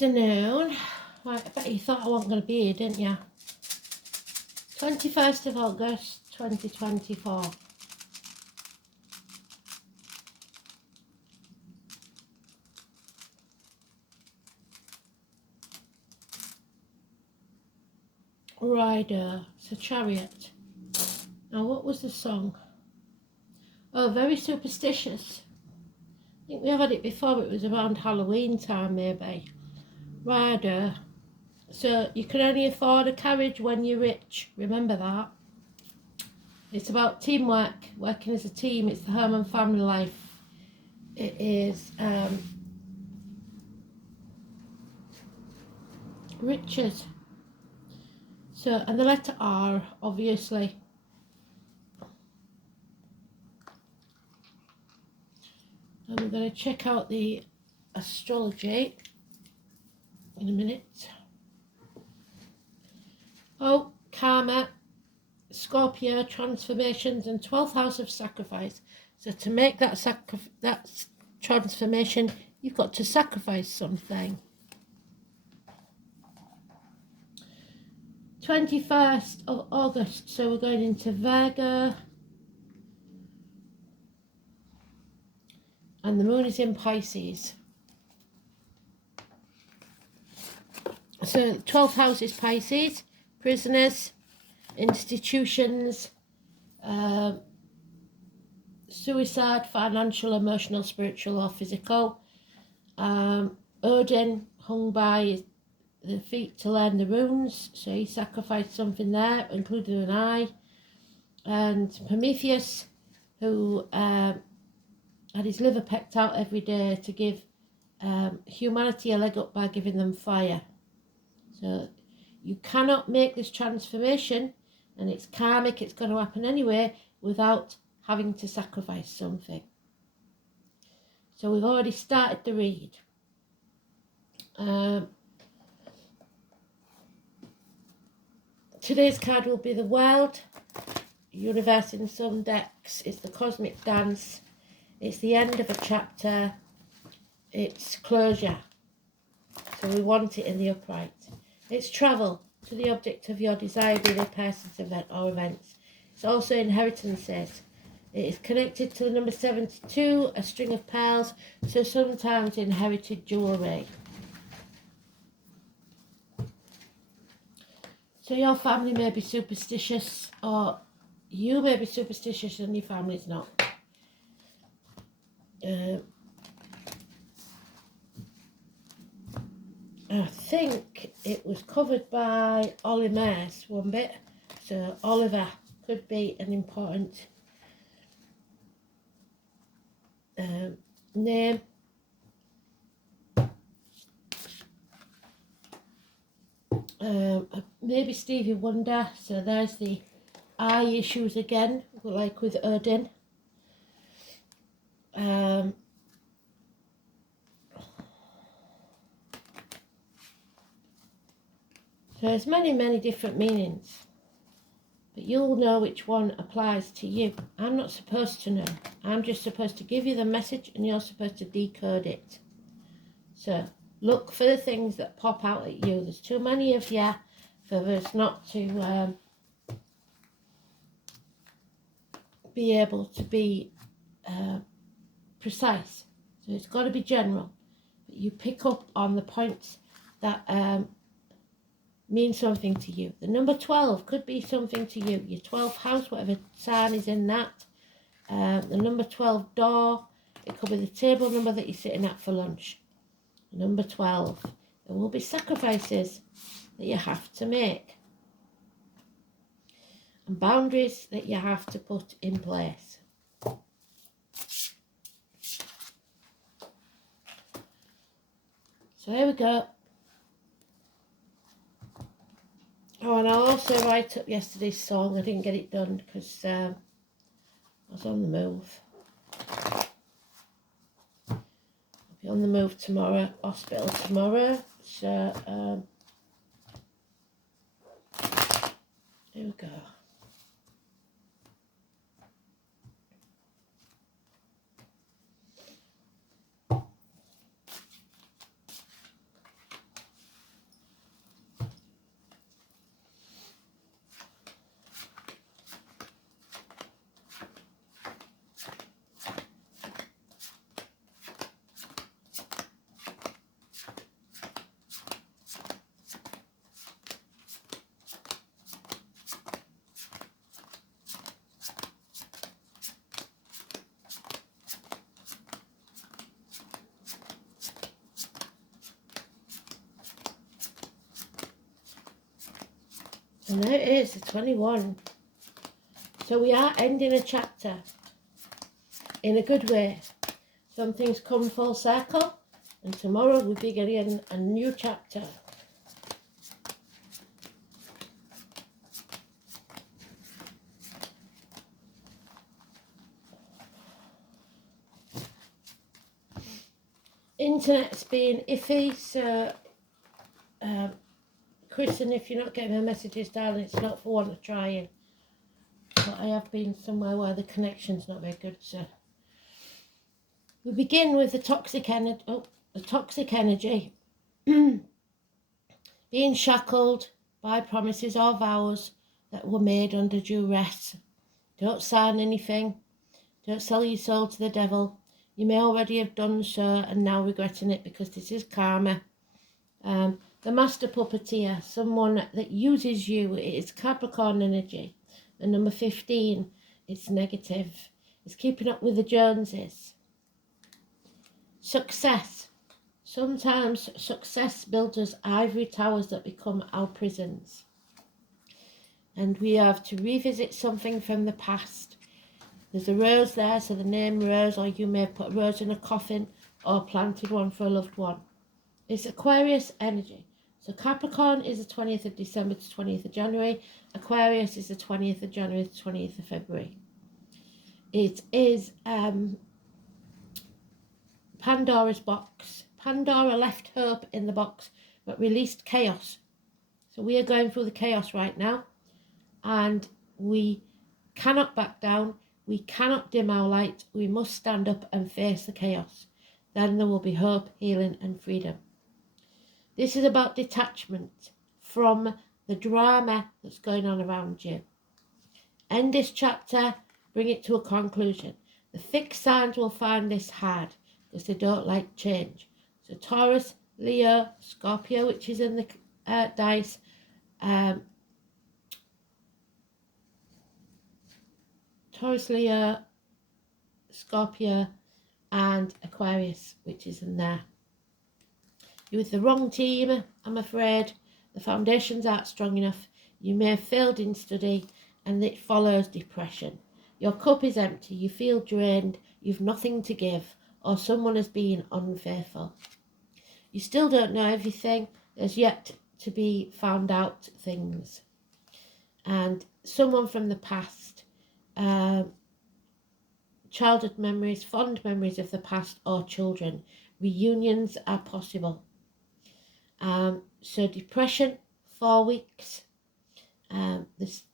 afternoon. Right, I bet you thought I wasn't going to be here, didn't you? 21st of August 2024. Rider, it's a chariot. Now, what was the song? Oh, very superstitious. I think we have had it before, but it was around Halloween time, maybe. Rider. So, you can only afford a carriage when you're rich. Remember that. It's about teamwork, working as a team. It's the home and family life. It is riches. So, and the letter R, obviously. And we're going to check out the astrology in a minute. Oh, karma, Scorpio, transformations, and 12th house of sacrifice. So to make that transformation, you've got to sacrifice something. 21st of August, so we're going into Virgo. And the moon is in Pisces. So 12th house is Pisces, prisoners, institutions, suicide, financial, emotional, spiritual or physical. Odin hung by the feet to learn the runes, so he sacrificed something there, including an eye. And Prometheus, who had his liver pecked out every day to give humanity a leg up by giving them fire. So you cannot make this transformation, and it's karmic, it's going to happen anyway, without having to sacrifice something. So we've already started the read. Today's card will be the World, Universe in some decks. It's the Cosmic Dance. It's the end of a chapter. It's closure. So we want it in the upright. It's travel to the object of your desire, be it a person's event or events. It's also inheritances. It is connected to the number 72, a string of pearls, so sometimes inherited jewellery. So your family may be superstitious, or you may be superstitious and your family's not. I think it was covered by Ollie Mays one bit, so Oliver could be an important name. Maybe Stevie Wonder, so there's the eye issues again, like with Odin. So there's many different meanings, but you'll know which one applies to you. I'm not supposed to know. I'm just supposed to give you the message and you're supposed to decode it. So look for the things that pop out at you. There's too many of you for us not to be able to be precise. So it's got to be general. But you pick up on the points that mean something to you. The number 12 could be something to you. Your 12th house, whatever sign is in that. The number 12 door, it could be the table number that you're sitting at for lunch. Number 12. There will be sacrifices that you have to make. And boundaries that you have to put in place. So here we go. Oh, and I'll also write up yesterday's song. I didn't get it done because I was on the move. I'll be on the move tomorrow, hospital tomorrow. So, here we go. And there it is, the 21. So we are ending a chapter in a good way. Some things come full circle, and tomorrow we'll be beginning a new chapter. Internet's been iffy, so Kristen, if you're not getting my messages, darling, it's not for want of trying. But I have been somewhere where the connection's not very good, so we begin with the toxic energy. The toxic energy being shackled by promises or vows that were made under duress. Don't sign anything. Don't sell your soul to the devil. You may already have done so and now regretting it, because this is karma. The master puppeteer, someone that uses you, it's Capricorn energy. And number 15, it's negative. It's keeping up with the Joneses. Success. Sometimes success builds us ivory towers that become our prisons. And we have to revisit something from the past. There's a rose there, so the name Rose, or you may have put a rose in a coffin or planted one for a loved one. It's Aquarius energy. So Capricorn is the 20th of December to 20th of January. Aquarius is the 20th of January to 20th of February. It is Pandora's box. Pandora left hope in the box, but released chaos. So we are going through the chaos right now, and we cannot back down. We cannot dim our light. We must stand up and face the chaos. Then there will be hope, healing, and freedom. This is about detachment from the drama that's going on around you. End this chapter, bring it to a conclusion. The fixed signs will find this hard because they don't like change. So Taurus, Leo, Scorpio, which is in the dice, Taurus, Leo, Scorpio, and Aquarius, which is in there. You're with the wrong team, I'm afraid. The foundations aren't strong enough. You may have failed in study, and it follows depression. Your cup is empty, you feel drained, you've nothing to give, or someone has been unfaithful. You still don't know everything. There's yet to be found out things. And someone from the past, childhood memories, fond memories of the past, or children. Reunions are possible. So depression, 4 weeks. This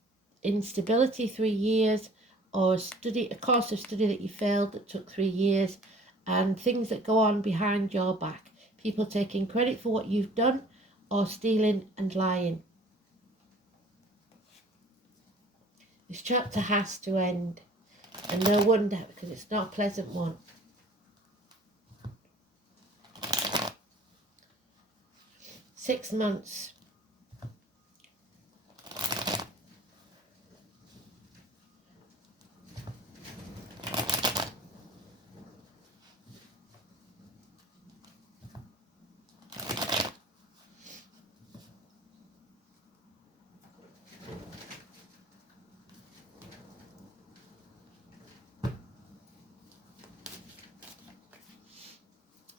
instability, 3 years, or a course of study that you failed that took 3 years, and things that go on behind your back. People taking credit for what you've done, or stealing and lying. This chapter has to end, and no wonder, because it's not a pleasant one. Six months.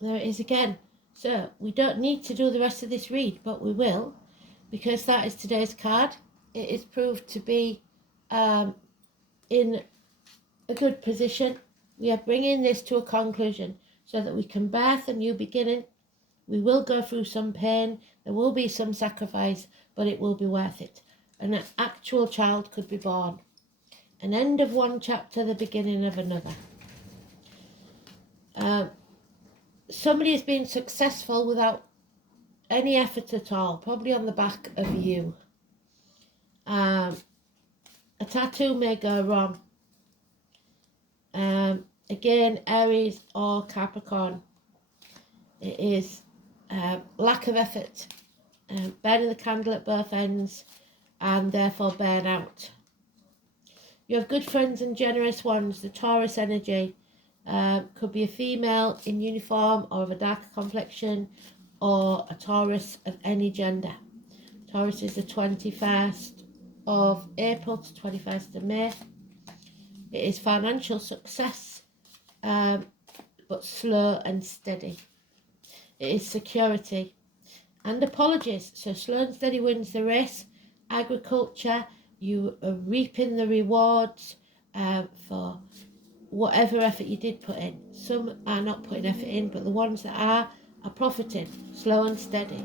There it is again. So we don't need to do the rest of this read, but we will, because that is today's card. It is proved to be in a good position. We are bringing this to a conclusion so that we can birth a new beginning. We will go through some pain. There will be some sacrifice, but it will be worth it. An actual child could be born. An end of one chapter, the beginning of another. Somebody has been successful without any effort at all, probably on the back of you. A tattoo may go wrong. Again, Aries or Capricorn. It is lack of effort, burning the candle at both ends, and therefore burn out. You have good friends and generous ones. The Taurus energy could be a female in uniform or of a darker complexion, or a Taurus of any gender. Taurus is the 21st of April to 21st of May. It is financial success, but slow and steady. It is security and apologies. So slow and steady wins the race. Agriculture, you are reaping the rewards for whatever effort you did put in. Some are not putting effort in, but the ones that are profiting, slow and steady.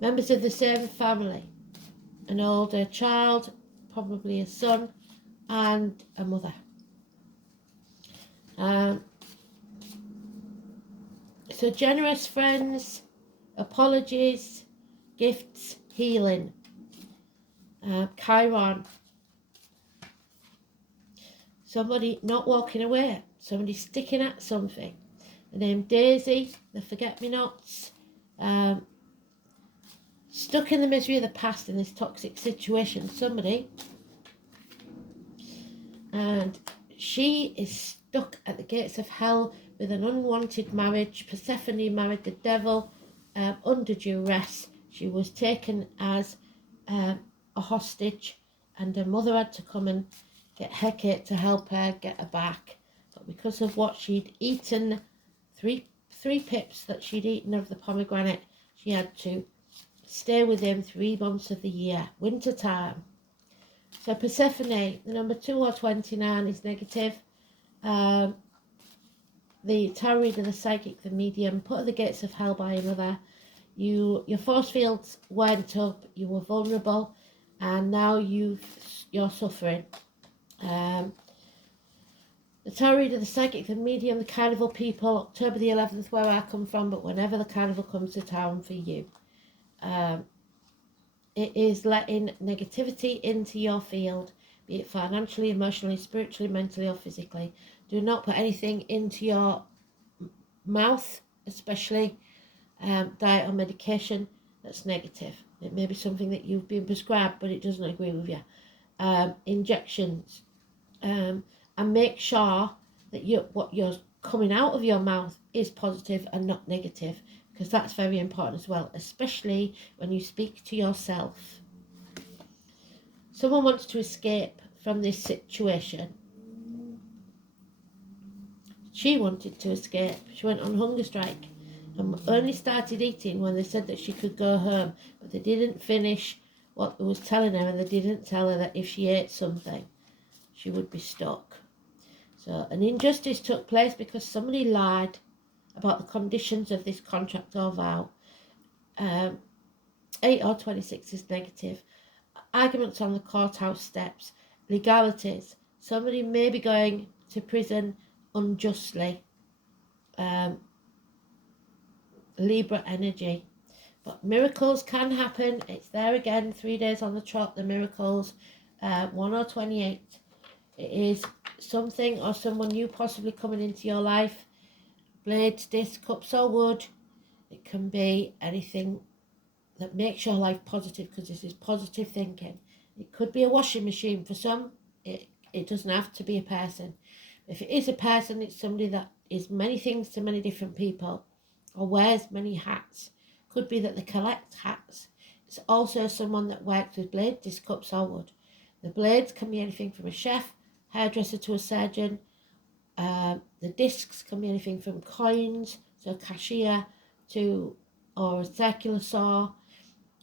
Members of the same family, an older child, probably a son, and a mother. So generous friends, apologies, gifts, healing. Chiron. Somebody not walking away, somebody sticking at something. The name Daisy, the forget-me-nots, stuck in the misery of the past in this toxic situation, somebody, and she is stuck at the gates of hell with an unwanted marriage. Persephone married the devil under duress. She was taken as a hostage, and her mother had to come and get Hecate to help her get her back. But because of what she'd eaten, three pips that she'd eaten of the pomegranate, she had to stay with him 3 months of the year, winter time. So Persephone, the number 2 or 29 is negative. The tarot reader, the psychic, the medium, put at the gates of hell by your mother. Your force fields went up, you were vulnerable, and now you're suffering. The tarot reader, the psychic, the medium, the carnival people, October the 11th, where I come from, but whenever the carnival comes to town for you. It is letting negativity into your field, be it financially, emotionally, spiritually, mentally, or physically. Do not put anything into your mouth, especially diet or medication, that's negative. It may be something that you've been prescribed, but it doesn't agree with you. Injections. And make sure that what you're coming out of your mouth is positive and not negative, because that's very important as well, especially when you speak to yourself. Someone wants to escape from this situation. She wanted to escape. She went on hunger strike and only started eating when they said that she could go home, but they didn't finish what they was telling her, and they didn't tell her that if she ate something, she would be stuck. So an injustice took place because somebody lied about the conditions of this contract or vow. 8 or 26 is negative. Arguments on the courthouse steps. Legalities. Somebody may be going to prison unjustly. Libra energy. But miracles can happen. It's there again, 3 days on the trot, the miracles. 1 or 28. It is something or someone new possibly coming into your life. Blades, discs, cups or wood. It can be anything that makes your life positive, because this is positive thinking. It could be a washing machine for some. It doesn't have to be a person. If it is a person, it's somebody that is many things to many different people or wears many hats. Could be that they collect hats. It's also someone that works with blades, discs, cups or wood. The blades can be anything from a chef, hairdresser to a surgeon. The discs can be anything from coins, so cashier, or a circular saw.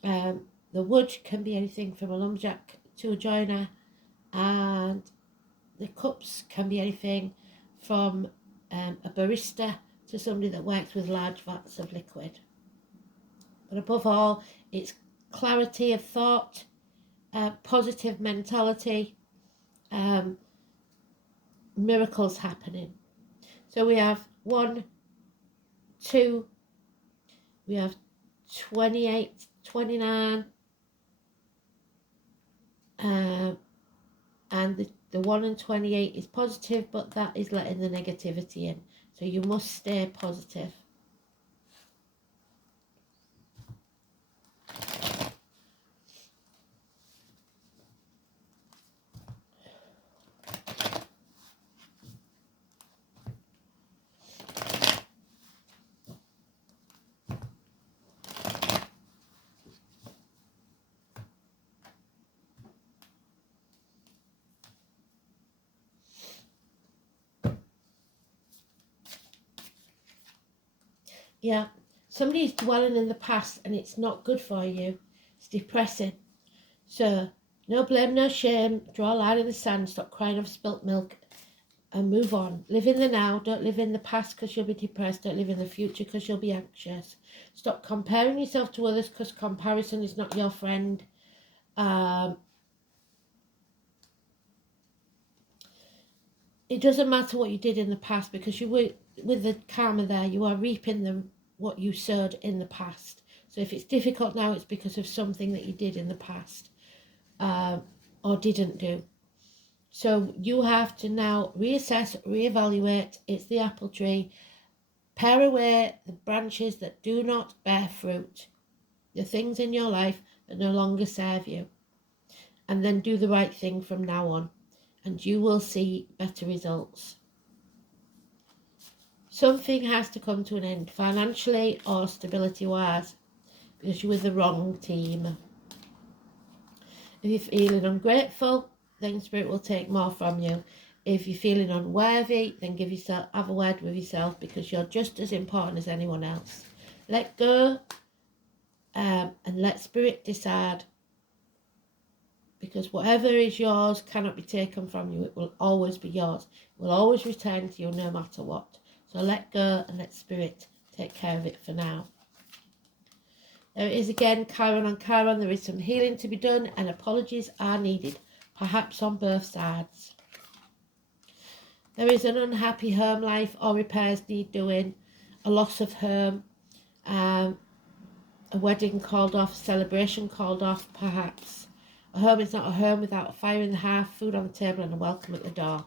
The wood can be anything from a lumberjack to a joiner, and the cups can be anything from a barista to somebody that works with large vats of liquid. But above all, it's clarity of thought, positive mentality, miracles happening. So we have 1, 2, we have 28, 29, and the 1 and 28 is positive, but that is letting the negativity in. So you must stay positive. Yeah. Somebody is dwelling in the past and it's not good for you. It's depressing. So, no blame, no shame. Draw a line in the sand. Stop crying over spilt milk and move on. Live in the now. Don't live in the past because you'll be depressed. Don't live in the future because you'll be anxious. Stop comparing yourself to others because comparison is not your friend. It doesn't matter what you did in the past because you were with the karma there. You are reaping what you sowed in the past. So if it's difficult now, it's because of something that you did in the past or didn't do. So you have to now reassess, reevaluate. It's the apple tree. Pare away the branches that do not bear fruit, the things in your life that no longer serve you, and then do the right thing from now on, and you will see better results. Something has to come to an end, financially or stability-wise, because you're with the wrong team. If you're feeling ungrateful, then Spirit will take more from you. If you're feeling unworthy, then have a word with yourself, because you're just as important as anyone else. Let go and let Spirit decide, because whatever is yours cannot be taken from you. It will always be yours. It will always return to you no matter what. So let go and let Spirit take care of it for now. There it is again, Chiron on Chiron. There is some healing to be done and apologies are needed, perhaps on both sides. There is an unhappy home life or repairs need doing, a loss of home, a wedding called off, celebration called off perhaps. A home is not a home without a fire in the hearth, food on the table and a welcome at the door.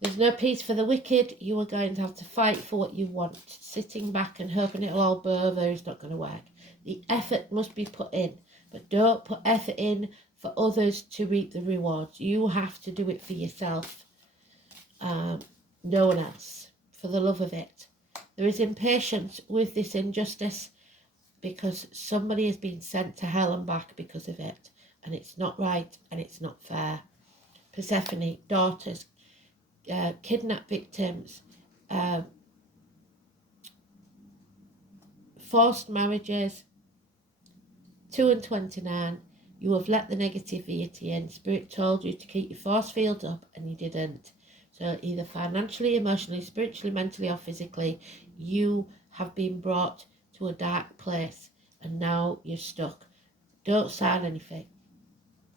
There's no peace for the wicked. You are going to have to fight for what you want. Sitting back and hoping it'll all blow over is not going to work. The effort must be put in, but don't put effort in for others to reap the rewards. You have to do it for yourself. No one else, for the love of it. There is impatience with this injustice because somebody has been sent to hell and back because of it, and it's not right and it's not fair. Persephone, daughters, kidnapped victims, forced marriages, 2 and 29. You have let the negativity in. Spirit told you to keep your force field up and you didn't. So either financially, emotionally, spiritually, mentally or physically, you have been brought to a dark place and now you're stuck. Don't sign anything.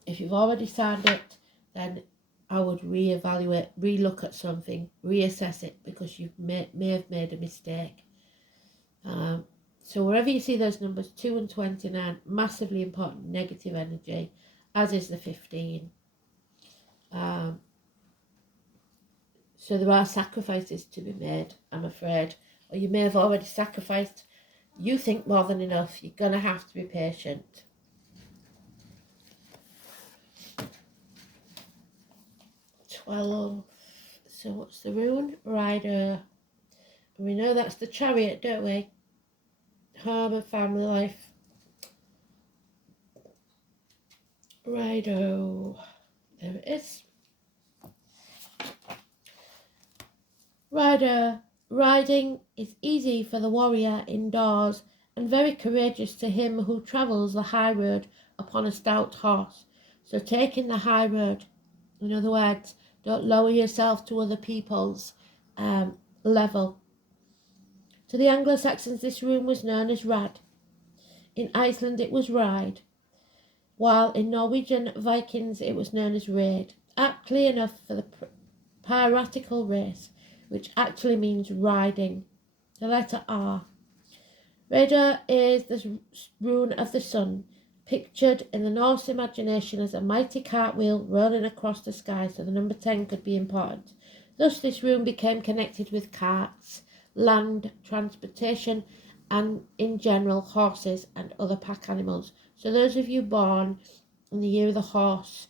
If you've already signed it, then I would reevaluate, relook at something, reassess it, because you may have made a mistake. So wherever you see those numbers, 2 and 29, massively important negative energy, as is the 15. So there are sacrifices to be made, I'm afraid. Or you may have already sacrificed. You think more than enough. You're going to have to be patient. So what's the rune? Rider. We know that's the Chariot, don't we? Home and family life. Rider. There it is. Rider. Riding is easy for the warrior indoors and very courageous to him who travels the high road upon a stout horse. So taking the high road, in other words, don't lower yourself to other people's level. To the Anglo-Saxons, this rune was known as Rad. In Iceland, it was Ride, while in Norwegian Vikings, it was known as Raid. Aptly enough for the piratical race, which actually means riding. The letter R. Radar is the rune of the sun, pictured in the Norse imagination as a mighty cartwheel rolling across the sky, so the number 10 could be important. Thus this rune became connected with carts, land, transportation, and in general horses and other pack animals. So those of you born in the year of the horse,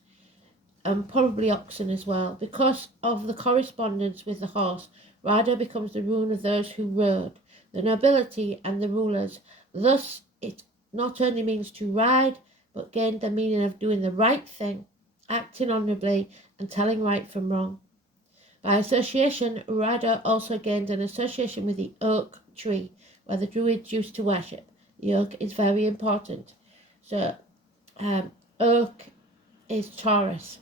and probably oxen as well, because of the correspondence with the horse, rider becomes the rune of those who rode, the nobility and the rulers. Thus it not only means to ride, but gained the meaning of doing the right thing, acting honourably and telling right from wrong. By association, Rider also gained an association with the oak tree, where the Druids used to worship. The oak is very important. So, oak is Taurus.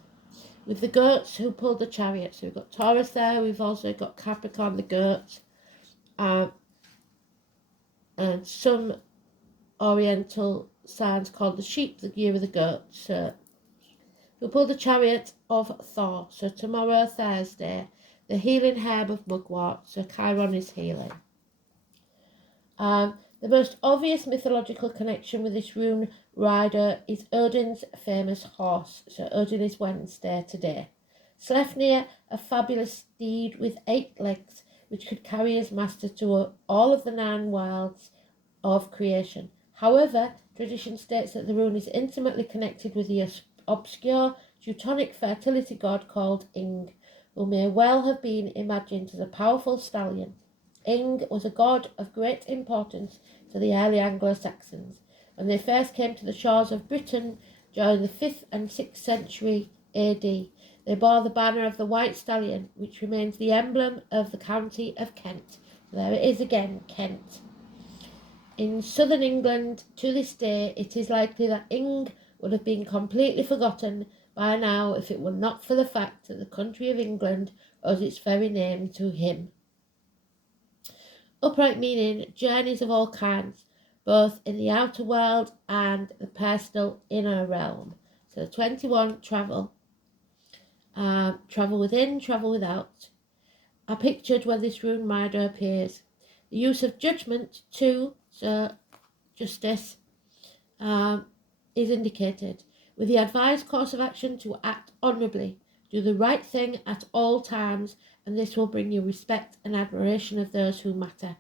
With the goats who pulled the chariot. So we've got Taurus there, we've also got Capricorn, the goats, and some Oriental signs called the sheep, the year of the goat. So who pulled the chariot of Thor. So tomorrow, Thursday, the healing herb of mugwort. So Chiron is healing. The most obvious mythological connection with this rune rider is Odin's famous horse. So Odin is Wednesday today. Sleipnir, a fabulous steed with 8 legs, which could carry his master to all of the 9 worlds of creation. However, tradition states that the rune is intimately connected with the obscure Teutonic fertility god called Ing, who may well have been imagined as a powerful stallion. Ing was a god of great importance to the early Anglo-Saxons. When they first came to the shores of Britain during the 5th and 6th century AD, they bore the banner of the white stallion, which remains the emblem of the county of Kent. There it is again, Kent. In southern England, to this day, it is likely that Ing would have been completely forgotten by now if it were not for the fact that the country of England owes its very name to him. Upright meaning journeys of all kinds, both in the outer world and the personal inner realm. So 21, travel. Travel within, travel without, are pictured when this rune rider appears. The use of judgment too, so justice, is indicated, with the advised course of action to act honourably, do the right thing at all times, and this will bring you respect and admiration of those who matter.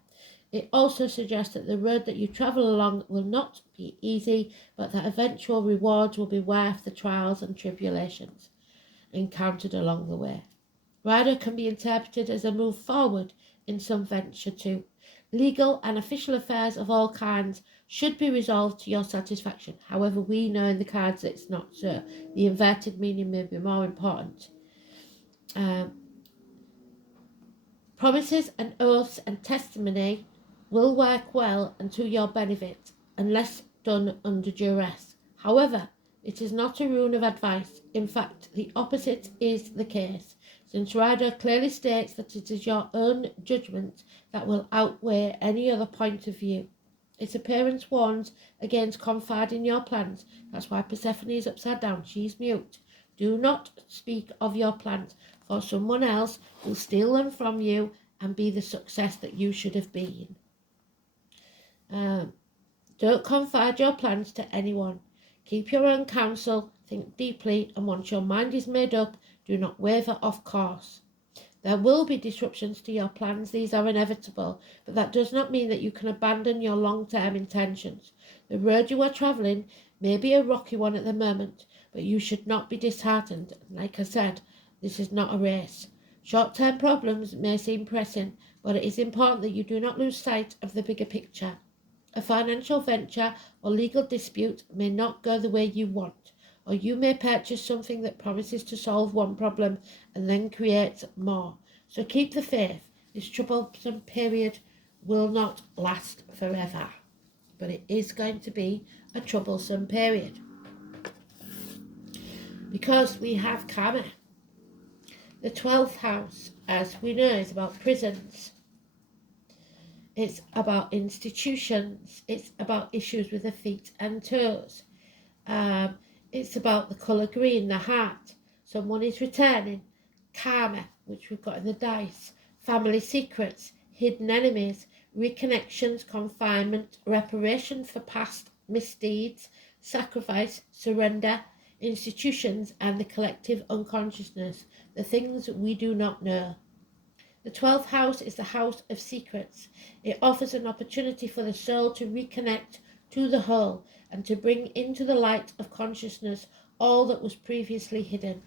It also suggests that the road that you travel along will not be easy, but that eventual rewards will be worth the trials and tribulations encountered along the way. Rider can be interpreted as a move forward in some venture too. Legal and official affairs of all kinds should be resolved to your satisfaction. However, we know in the cards that it's not so. The inverted meaning may be more important. Promises and oaths and testimony will work well and to your benefit unless done under duress. However, it is not a rune of advice. In fact, the opposite is the case, since Rider clearly states that it is your own judgment that will outweigh any other point of view. Its appearance warns against confiding your plans. That's why Persephone is upside down. She's mute. Do not speak of your plans, for someone else will steal them from you and be the success that you should have been. Don't confide your plans to anyone. Keep your own counsel, think deeply, and once your mind is made up, do not waver off course. There will be disruptions to your plans, these are inevitable, but that does not mean that you can abandon your long-term intentions. The road you are travelling may be a rocky one at the moment, but you should not be disheartened. Like I said, this is not a race. Short-term problems may seem pressing, but it is important that you do not lose sight of the bigger picture. A financial venture or legal dispute may not go the way you want, or you may purchase something that promises to solve one problem and then creates more. So keep the faith. This troublesome period will not last forever, but it is going to be a troublesome period. Because we have karma. The 12th house, as we know, is about prisons. It's about institutions. It's about issues with the feet and toes. It's about the colour green, the heart. Someone is returning. Karma, which we've got in the dice. Family secrets, hidden enemies, reconnections, confinement, reparation for past misdeeds, sacrifice, surrender, institutions, and the collective unconsciousness, the things we do not know. The 12th house is the house of secrets. It offers an opportunity for the soul to reconnect to the whole and to bring into the light of consciousness all that was previously hidden.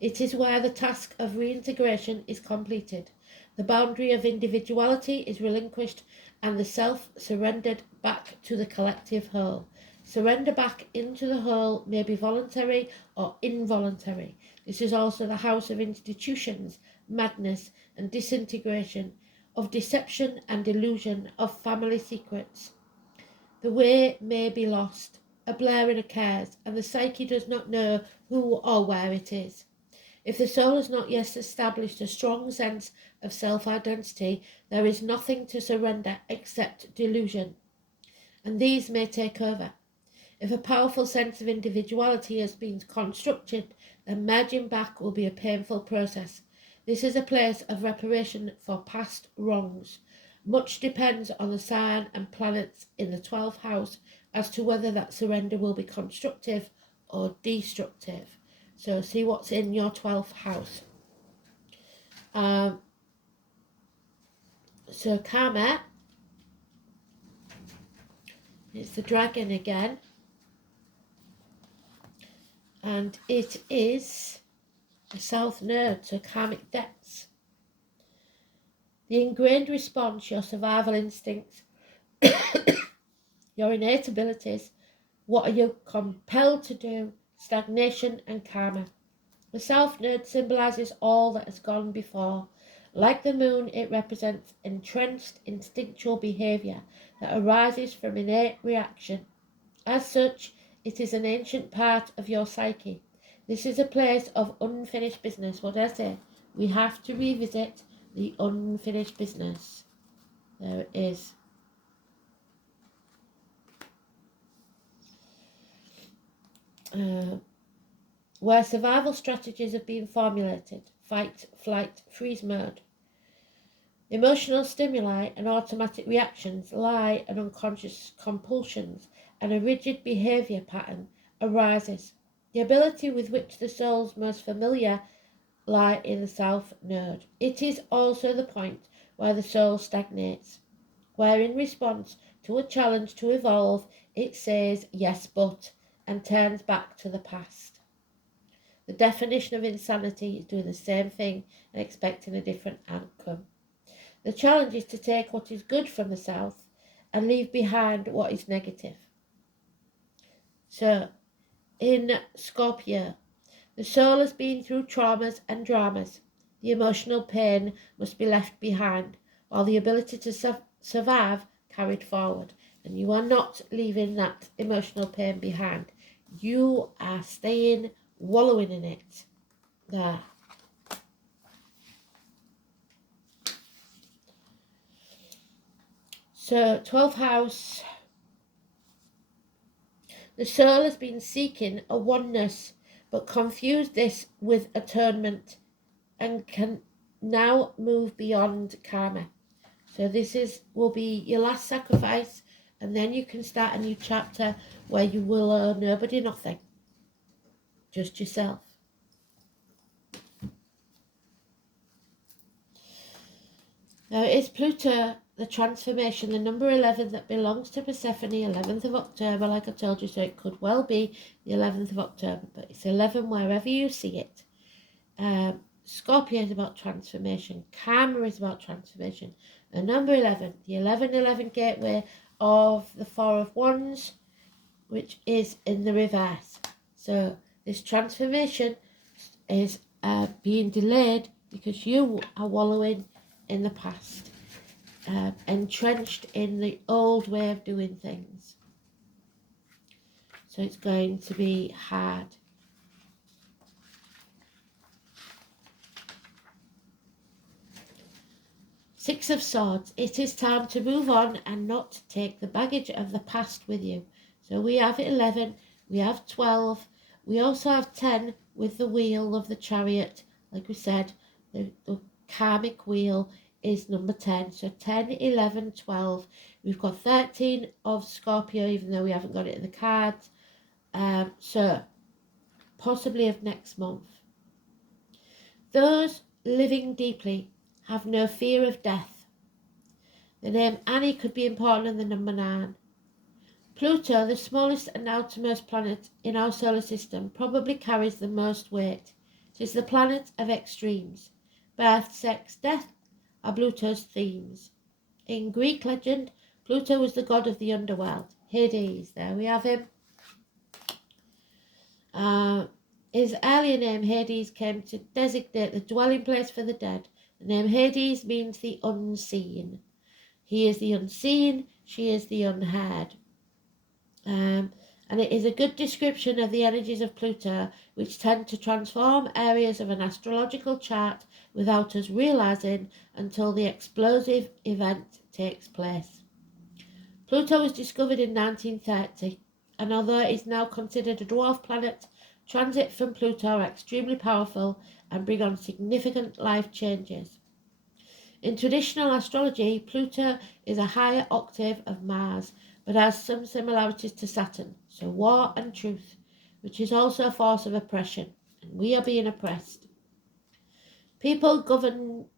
It is where the task of reintegration is completed. The boundary of individuality is relinquished and the self surrendered back to the collective whole. Surrender back into the whole may be voluntary or involuntary. This is also the house of institutions, madness and disintegration, of deception and illusion, of family secrets. The way may be lost, a blur in a cares, and the psyche does not know who or where it is. If the soul has not yet established a strong sense of self-identity, there is nothing to surrender except delusion, and these may take over. If a powerful sense of individuality has been constructed, then merging back will be a painful process. This is a place of reparation for past wrongs. Much depends on the sign and planets in the 12th house as to whether that surrender will be constructive or destructive. So see what's in your 12th house. So karma, it's the dragon again. And it is a south node, so karmic debts. The ingrained response, your survival instincts, your innate abilities, what are you compelled to do, stagnation and karma. The south node symbolises all that has gone before. Like the moon, it represents entrenched instinctual behaviour that arises from innate reaction. As such, it is an ancient part of your psyche. This is a place of unfinished business. What did I say? We have to revisit the unfinished business. There it is. Where survival strategies have been formulated. Fight, flight, freeze mode. Emotional stimuli and automatic reactions lie and unconscious compulsions and a rigid behaviour pattern arises. The ability with which the soul's most familiar lie in the south node. It is also the point where the soul stagnates, where in response to a challenge to evolve, it says yes but and turns back to the past. The definition of insanity is doing the same thing and expecting a different outcome. The challenge is to take what is good from the south and leave behind what is negative. So, in Scorpio, the soul has been through traumas and dramas. The emotional pain must be left behind, while the ability to survive carried forward. And you are not leaving that emotional pain behind. You are staying, wallowing in it. There. So, 12th house. The soul has been seeking a oneness, but confused this with atonement and can now move beyond karma. So this will be your last sacrifice, and then you can start a new chapter where you will owe nobody nothing, just yourself. Now it is Pluto, the transformation, the number 11 that belongs to Persephone, 11th of October, like I told you, so it could well be the 11th of October, but it's 11 wherever you see it. Scorpio is about transformation. Karma is about transformation. And number 11, the 11-11 gateway of the Four of Wands, which is in the reverse. So this transformation is being delayed because you are wallowing in the past, entrenched in the old way of doing things. So it's going to be hard. Six of Swords. It is time to move on and not take the baggage of the past with you. So we have 11, we have 12, we also have 10 with the wheel of the chariot. Like we said, the karmic wheel is number 10. So 10, 11, 12. We've got 13 of Scorpio, even though we haven't got it in the cards. So possibly of next month. Those living deeply have no fear of death. The name Annie could be important in the number 9. Pluto, the smallest and outermost planet in our solar system, probably carries the most weight. It is the planet of extremes. Birth, sex, death are Pluto's themes. In Greek legend, Pluto was the god of the underworld, Hades. There we have him. His earlier name, Hades, came to designate the dwelling place for the dead. The name Hades means the unseen. He is the unseen, she is the unheard. And it is a good description of the energies of Pluto, which tend to transform areas of an astrological chart without us realizing until the explosive event takes place. Pluto was discovered in 1930, and although it is now considered a dwarf planet, transit from Pluto are extremely powerful and bring on significant life changes. In traditional astrology, Pluto is a higher octave of Mars, but has some similarities to Saturn, so war and truth, which is also a force of oppression, and we are being oppressed. Pluto governs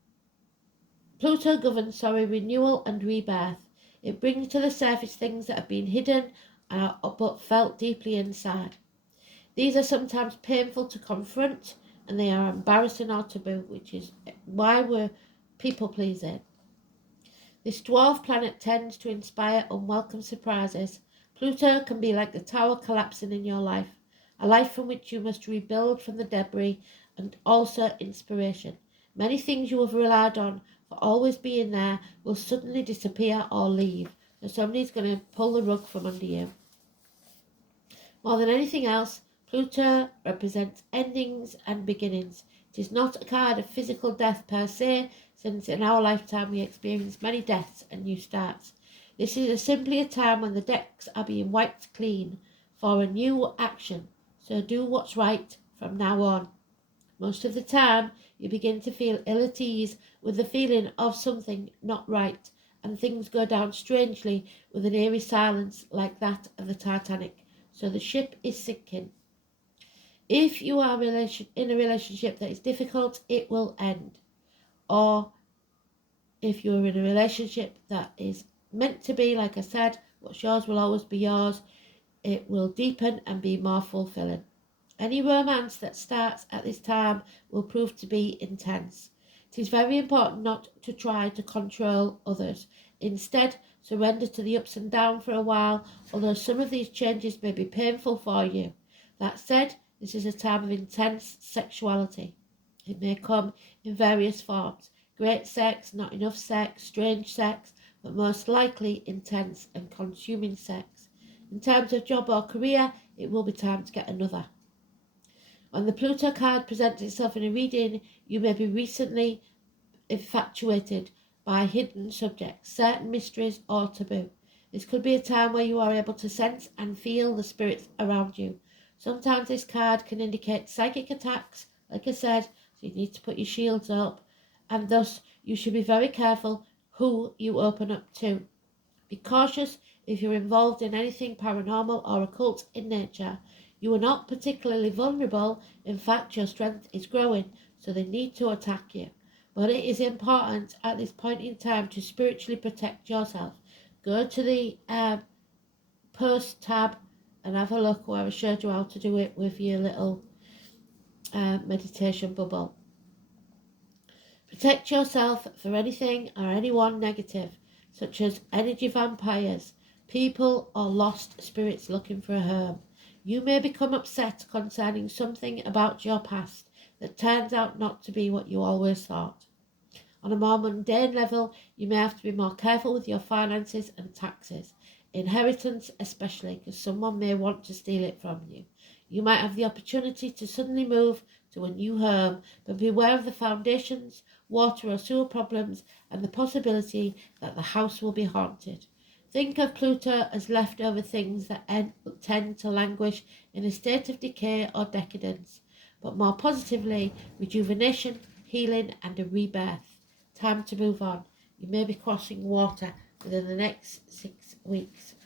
renewal and rebirth. It brings to the surface things that have been hidden but felt deeply inside. These are sometimes painful to confront, and they are embarrassing or taboo, which is why we're people pleasing. This dwarf planet tends to inspire unwelcome surprises. Pluto can be like the tower collapsing in your life, a life from which you must rebuild from the debris, and also inspiration. Many things you have relied on for always being there will suddenly disappear or leave, so somebody's going to pull the rug from under you. More than anything else, Pluto represents endings and beginnings. It is not a card of physical death per se, since in our lifetime we experience many deaths and new starts. This is simply a time when the decks are being wiped clean for a new action, so do what's right from now on. Most of the time, you begin to feel ill at ease with the feeling of something not right, and things go down strangely with an eerie silence like that of the Titanic. So the ship is sinking. If you are in a relationship that is difficult, it will end. Or if you're in a relationship that is meant to be, like I said, what's yours will always be yours, it will deepen and be more fulfilling. Any romance that starts at this time will prove to be intense. It is very important not to try to control others. Instead, surrender to the ups and downs for a while, although some of these changes may be painful for you. That said, this is a time of intense sexuality. It may come in various forms. Great sex, not enough sex, strange sex, but most likely intense and consuming sex. In terms of job or career, it will be time to get another. When the Pluto card presents itself in a reading, you may be recently infatuated by hidden subjects, certain mysteries or taboo. This could be a time where you are able to sense and feel the spirits around you. Sometimes this card can indicate psychic attacks, like I said, so you need to put your shields up, and thus you should be very careful who you open up to. Be cautious if you're involved in anything paranormal or occult in nature. You are not particularly vulnerable. In fact, your strength is growing, so they need to attack you. But it is important at this point in time to spiritually protect yourself. Go to the post tab and have a look where I showed you how to do it with your little meditation bubble. Protect yourself for anything or anyone negative, such as energy vampires, people or lost spirits looking for a home. You may become upset concerning something about your past that turns out not to be what you always thought. On a more mundane level, you may have to be more careful with your finances and taxes. Inheritance especially, because someone may want to steal it from you. You might have the opportunity to suddenly move to a new home, but beware of the foundations, water or sewer problems, and the possibility that the house will be haunted. Think of Pluto as leftover things that tend to languish in a state of decay or decadence, but more positively, rejuvenation, healing, and a rebirth. Time to move on. You may be crossing water within the next 6 weeks.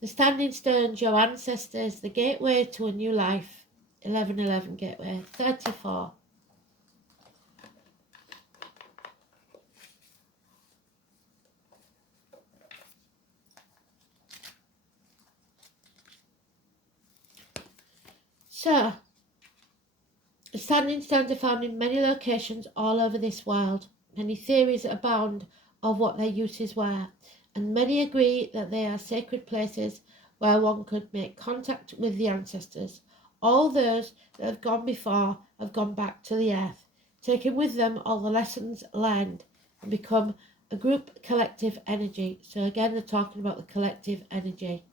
The standing stones, your ancestors, the gateway to a new life. 1111 gateway. 34. So, the standing stones are found in many locations all over this world. Many theories abound of what their uses were, and many agree that they are sacred places where one could make contact with the ancestors, All those that have gone before have gone back to the earth, taking with them all the lessons learned, and become a group collective energy. So again, they're talking about the collective energy.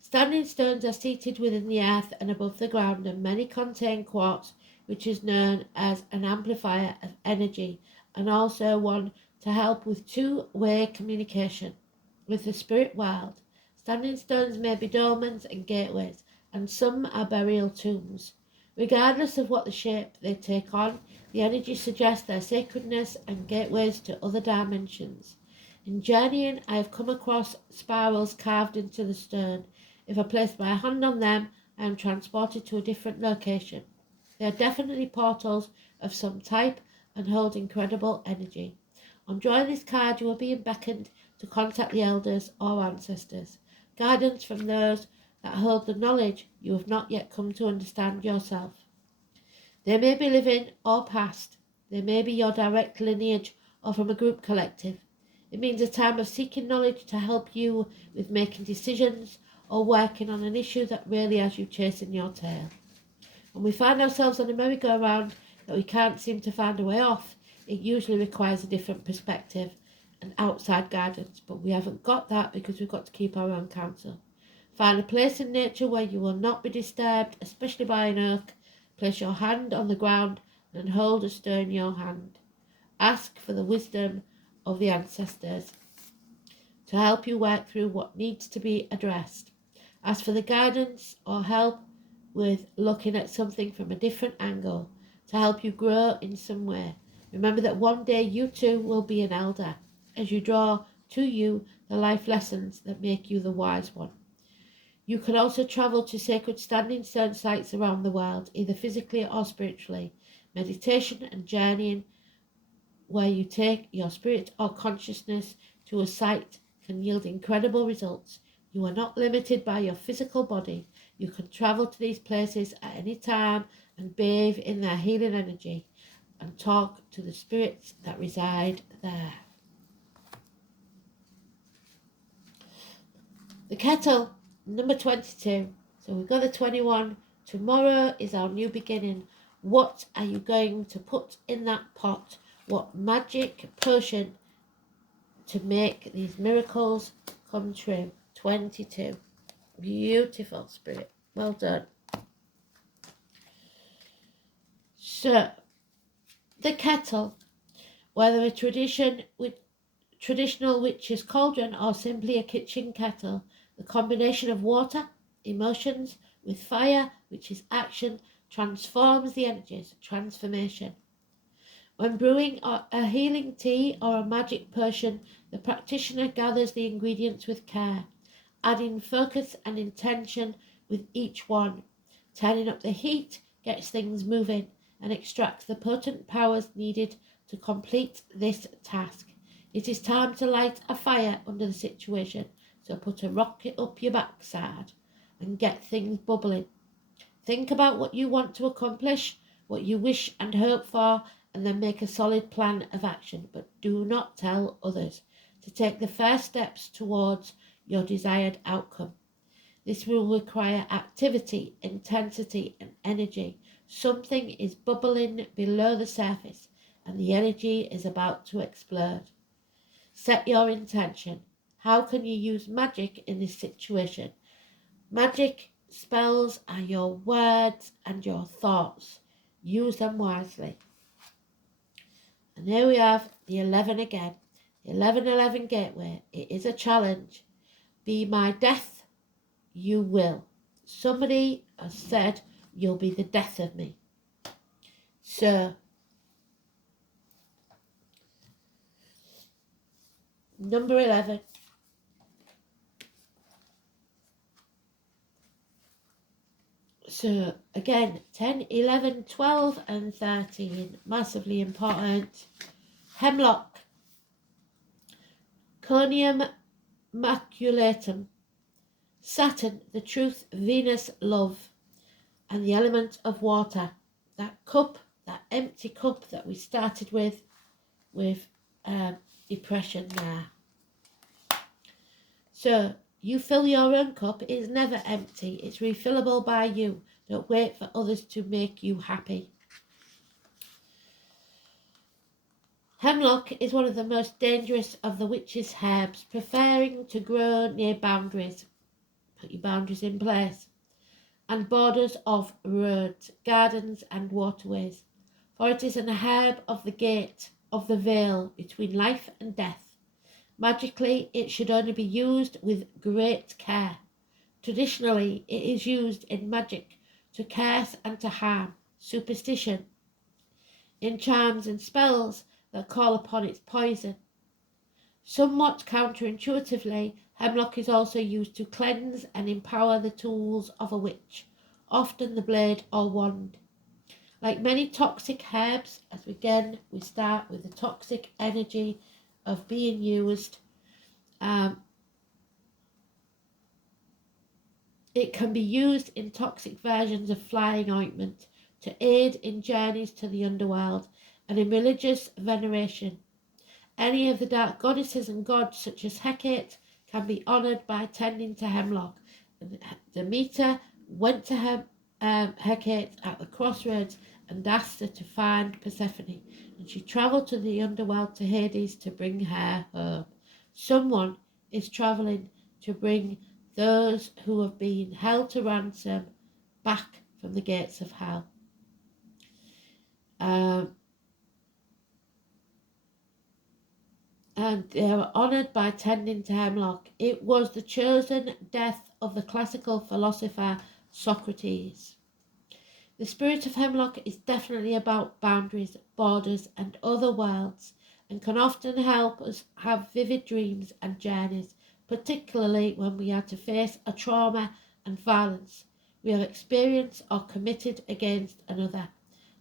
Standing stones are seated within the earth and above the ground, and many contain quartz, which is known as an amplifier of energy, and also one to help with two-way communication with the spirit world. Standing stones may be dolmens and gateways, and some are burial tombs. Regardless of what the shape they take on, the energy suggests their sacredness and gateways to other dimensions. In journeying, I have come across spirals carved into the stone. If I place my hand on them, I am transported to a different location. They are definitely portals of some type and hold incredible energy. On drawing this card, you are being beckoned to contact the elders or ancestors. Guidance from those that hold the knowledge you have not yet come to understand yourself. They may be living or past. They may be your direct lineage or from a group collective. It means a time of seeking knowledge to help you with making decisions or working on an issue that really has you chasing your tail. When we find ourselves on a merry-go-round that we can't seem to find a way off, it usually requires a different perspective and outside guidance, but we haven't got that because we've got to keep our own counsel. Find a place in nature where you will not be disturbed, especially by an oak. Place your hand on the ground and hold a stone in your hand. Ask for the wisdom of the ancestors to help you work through what needs to be addressed. Ask for the guidance or help with looking at something from a different angle to help you grow in some way. Remember that one day you too will be an elder as you draw to you the life lessons that make you the wise one. You can also travel to sacred standing stone sites around the world, either physically or spiritually. Meditation and journeying where you take your spirit or consciousness to a site can yield incredible results. You are not limited by your physical body. You can travel to these places at any time and bathe in their healing energy and talk to the spirits that reside there. The kettle, number 22. So we've got the 21. Tomorrow is our new beginning. What are you going to put in that pot? What magic potion to make these miracles come true? 22. Beautiful, spirit. Well done. So, the kettle, whether a traditional witch's cauldron or simply a kitchen kettle, the combination of water, emotions, with fire, which is action, transforms the energies. Transformation. When brewing a healing tea or a magic potion, the practitioner gathers the ingredients with care, adding focus and intention with each one. Turning up the heat gets things moving and extracts the potent powers needed to complete this task. It is time to light a fire under the situation, so put a rocket up your backside and get things bubbling. Think about what you want to accomplish, what you wish and hope for, and then make a solid plan of action, but do not tell others to take the first steps towards your desired outcome. This will require activity, intensity, and energy. Something is bubbling below the surface, and the energy is about to explode. Set your intention. How can you use magic in this situation? Magic spells are your words and your thoughts. Use them wisely. And here we have the 11 again. The 1111 gateway. It is a challenge. Be my death, you will. Somebody has said you'll be the death of me. So, number 11. So, again, 10, 11, 12 and 13. Massively important. Hemlock. Conium maculatum. Saturn, the truth, Venus, love. And the element of water. That cup, that empty cup that we started with depression there. So, you fill your own cup. It is never empty. It's refillable by you. Don't wait for others to make you happy. Hemlock is one of the most dangerous of the witch's herbs, preferring to grow near boundaries. Put your boundaries in place. And borders of roads, gardens and waterways. For it is an herb of the gate, of the veil between life and death. Magically, it should only be used with great care. Traditionally, it is used in magic to curse and to harm, superstition, in charms and spells that call upon its poison. Somewhat counterintuitively, hemlock is also used to cleanse and empower the tools of a witch, often the blade or wand. Like many toxic herbs, as again we start with the toxic energy of being used, it can be used in toxic versions of flying ointment to aid in journeys to the underworld and in religious veneration. Any of the dark goddesses and gods, such as Hecate, can be honoured by tending to hemlock. Demeter went to Hecate at the crossroads and asked her to find Persephone, and she travelled to the underworld to Hades to bring her home. Someone is travelling to bring those who have been held to ransom back from the gates of hell. And they were honoured by tending to hemlock. It was the chosen death of the classical philosopher Socrates. The spirit of hemlock is definitely about boundaries, borders and other worlds, and can often help us have vivid dreams and journeys, particularly when we are to face a trauma and violence we have experienced or committed against another.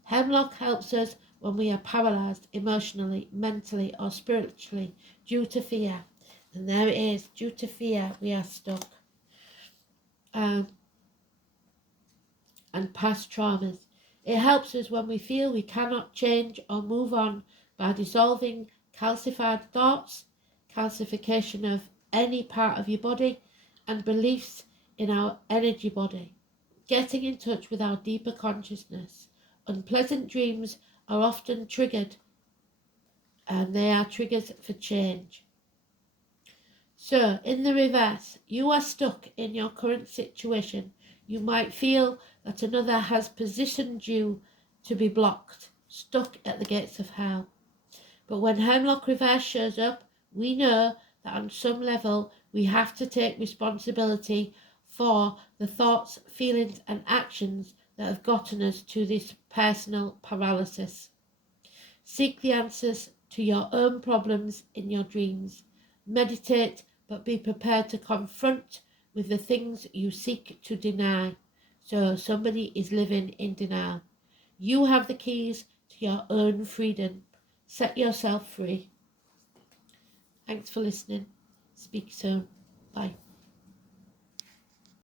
Hemlock helps us when we are paralysed emotionally, mentally or spiritually due to fear. And there it is, due to fear we are stuck. And past traumas. It helps us when we feel we cannot change or move on by dissolving calcified thoughts, calcification of any part of your body, and beliefs in our energy body. Getting in touch with our deeper consciousness. Unpleasant dreams are often triggered, and they are triggers for change. So, in the reverse, you are stuck in your current situation. You might feel that another has positioned you to be blocked, stuck at the gates of hell. But when hemlock reverse shows up, we know that on some level we have to take responsibility for the thoughts, feelings and actions that have gotten us to this personal paralysis. Seek the answers to your own problems in your dreams. Meditate, but be prepared to confront with the things you seek to deny. So somebody is living in denial. You have the keys to your own freedom. Set yourself free. Thanks for listening. Speak soon. Bye.